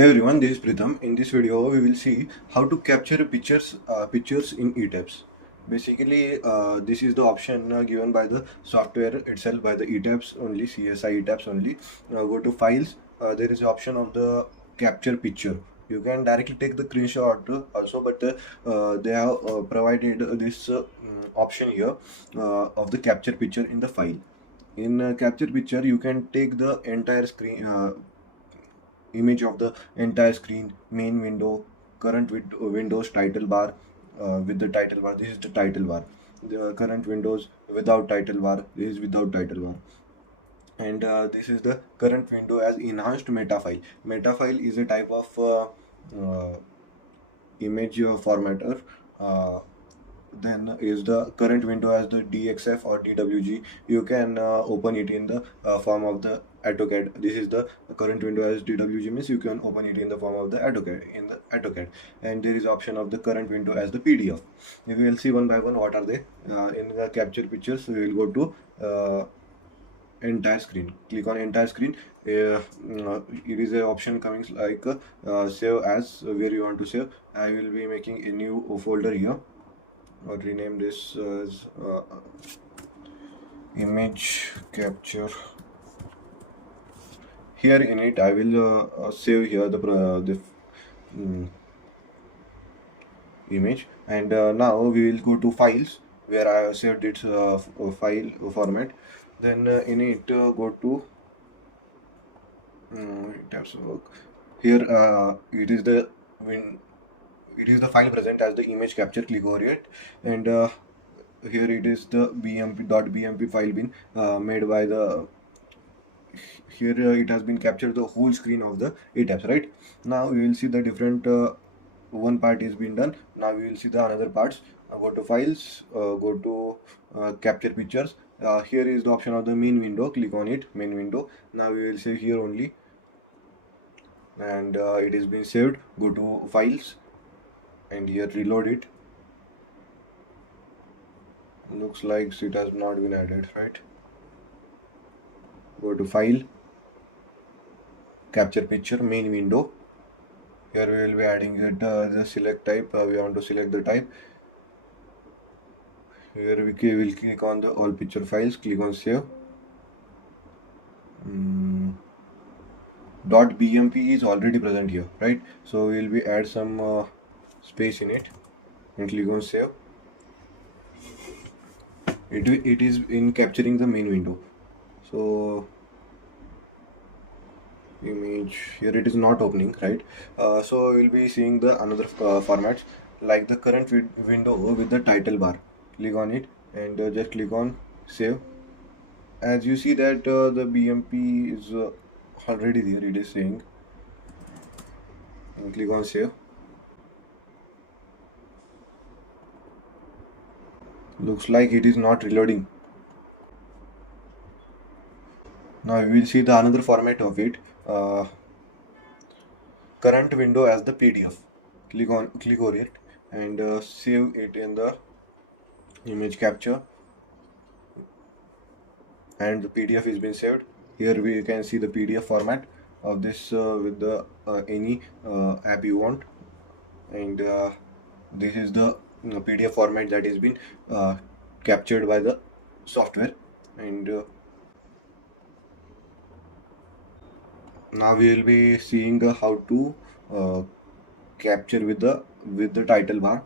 Hey everyone, this is Pritham. In this video, we will see how to capture pictures in ETABS. Basically, this is the option given by the software itself, by the ETABS only, CSI ETABS only. Go to Files. There is the option of the capture picture. You can directly take the screenshot also, but they have provided this option here of the capture picture in the file. In capture picture, you can take the entire screen. Image of the entire screen, main window, current windows title bar with the title bar. This is the title bar. The current windows without title bar. This is without title bar. And this is the current window as enhanced meta file. Meta file is a type of image formatter. Then is the current window as the DXF or DWG. You can open it in the form of the AutoCAD. This is the current window as DWG, means you can open it in the form of the AutoCAD. And there is option of the current window as the PDF. We will see one by one what are they. In the capture pictures, we will go to entire screen. Click on entire screen. It is an option coming like save as, where you want to save. I will be making a new folder here. Or rename this as image capture. Here in it, I will save here the image, and now we will go to files where I have saved its file format. Then in it, go to tabs work. Here it is the file present as the image capture. Click over it, and here it is the bmp.bmp file been made by the. Here it has been captured the whole screen of the ETABS, right? Now we will see the different one part is been done. Now we will see the another parts. Go to files, go to capture pictures. Here is the option of the main window. Click on it, main window. Now we will save here only, and it is been saved. Go to files, and here reload it. Looks like it has not been added, right? Go to file, capture picture, main window. Here we will be adding it the select type. We want to select the type. Here we will click on the all picture files. Click on save. .bmp is already present here, right? So we will be add some space in it and click on save. It is in capturing the main window. So image here, it is not opening, right? So we'll be seeing the another formats like the current window with the title bar. Click on it and just click on save. As you see that the bmp is already there, it is saying, and click on save. Looks like it is not reloading. Now we will see the another format of it. Current window as the PDF. Click over it and save it in the image capture, and the PDF is been saved. Here we can see the PDF format of this with the any app you want, and this is the PDF format that has been captured by the software. And now we will be seeing how to capture with the title bar.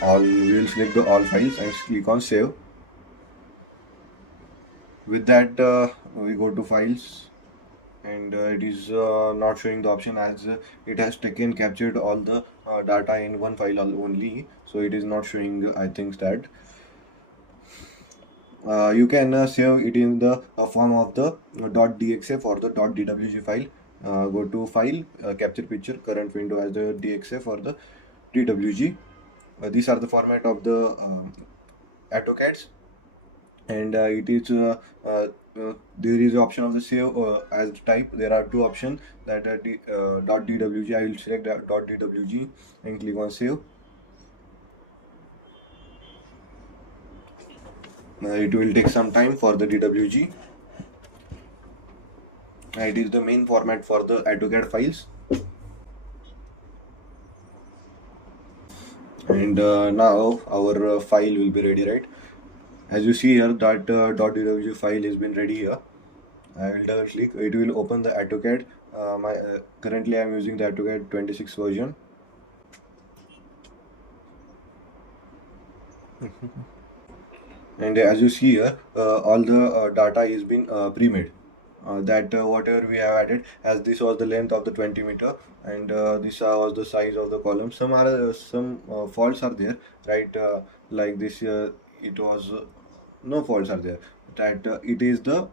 We will select the all files and click on save. With that, we go to files, and it is not showing the option as it has captured all the data in one file only, so it is not showing. I think that you can save it in the form of the .dxf or the .dwg file. Go to file, capture picture, current window as the dxf or the dwg. These are the format of the AutoCADs, and it is there is option of the save as type. There are two options, that .dwg. I will select .dwg and click on save. It will take some time for the DWG. It is the main format for the AutoCAD files. And now our file will be ready, right? As you see here, that .dwg file has been ready here. I will double click. It will open the AutoCAD. Currently I am using the AutoCAD 26 version. And as you see here, all the data is been pre-made. That whatever we have added, as this was the length of the 20 meter, and this was the size of the column. Some faults are there, right? Like this, it was no faults are there. That it is the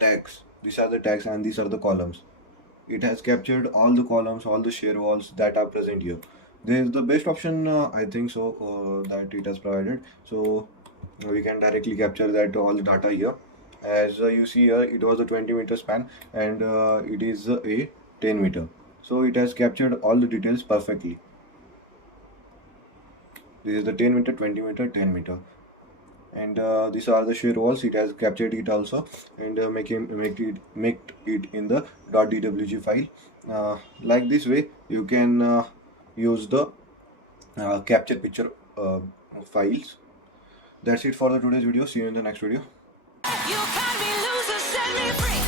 tags. These are the tags, and these are the columns. It has captured all the columns, all the shear walls that are present here. This is the best option, I think so, that it has provided. So we can directly capture that all the data here. As you see here, it was a 20-meter span, and it is a 10-meter. So it has captured all the details perfectly. This is the 10-meter, 20-meter, 10-meter. And these are the shear walls. It has captured it also, and make it in the .dwg file. Like this way you can use the capture picture files. That's it for the today's video. See you in the next video. You got me loser, set me free.